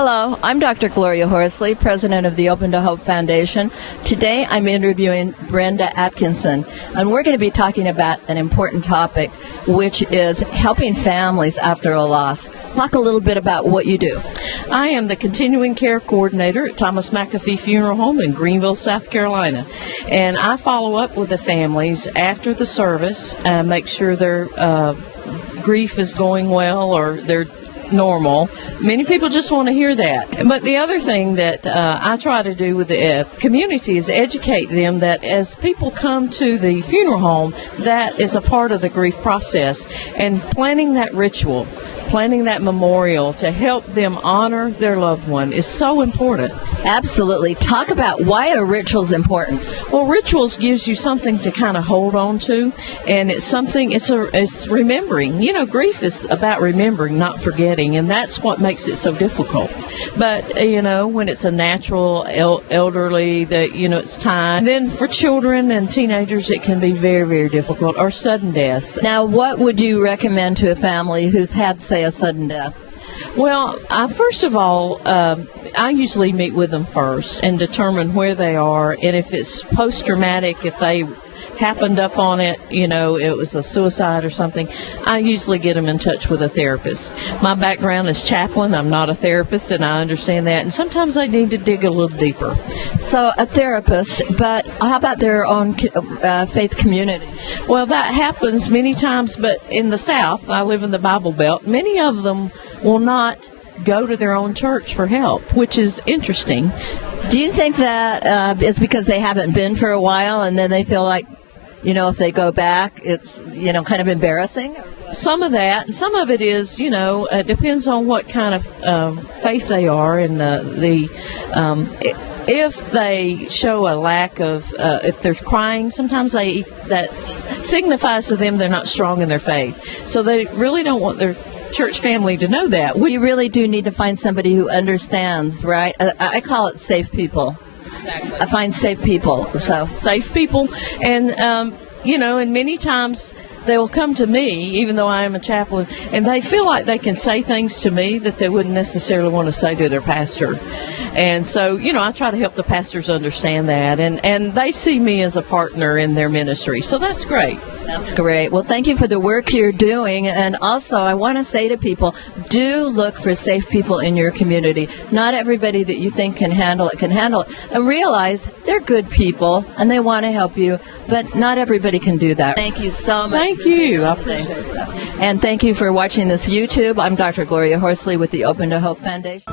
Hello, I'm Dr. Gloria Horsley, president of the Open to Hope Foundation. Today I'm interviewing Brenda Atkinson, and we're going to be talking about an important topic, which is helping families after a loss. Talk a little bit about what you do. I am the continuing care coordinator at Thomas McAfee Funeral Home in Greenville, South Carolina, and I follow up with the families after the service and make sure their grief is going well or they're normal. Many people just want to hear that. But the other thing that I try to do with the community is educate them that as people come to the funeral home, that is a part of the grief process. And planning that ritual, planning that memorial to help them honor their loved one is so important. Absolutely. Talk about why a ritual is important. Well, rituals gives you something to kind of hold on to, and it's something, it's remembering. You know, grief is about remembering, not forgetting, and that's what makes it so difficult. But, you know, when it's a natural elderly, that, you know, it's time. Then for children and teenagers, it can be very, very difficult, or sudden deaths. Now, what would you recommend to a family who's had, say, a sudden death? Well, first of all, I usually meet with them first and determine where they are, and if it's post-traumatic, if they happened up on it, you know, it was a suicide or something, I usually get them in touch with a therapist. My background is chaplain. I'm not a therapist, and I understand that, and sometimes I need to dig a little deeper. So a therapist, but how about their own faith community? Well, that happens many times, but in the South, I live in the Bible Belt, many of them will not go to their own church for help, which is interesting. Do you think that is because they haven't been for a while and then they feel like, you know, if they go back, it's, you know, kind of embarrassing? Some of that, and some of it is, you know, it depends on what kind of faith they are, and if they show a lack of, if they're crying, sometimes that signifies to them they're not strong in their faith. So they really don't want their church family to know that. You really do need to find somebody who understands, right? I call it safe people. Exactly. I find safe people. So safe people, and you know, and many times they will come to me, even though I am a chaplain, and they feel like they can say things to me that they wouldn't necessarily want to say to their pastor. And so, you know, I try to help the pastors understand that, and they see me as a partner in their ministry. So that's great. That's great. Well, thank you for the work you're doing. And also, I want to say to people, do look for safe people in your community. Not everybody that you think can handle it. And realize they're good people and they want to help you, but not everybody can do that. Thank you so much. Thank you. I appreciate that. And thank you for watching this YouTube. I'm Dr. Gloria Horsley with the Open to Hope Foundation.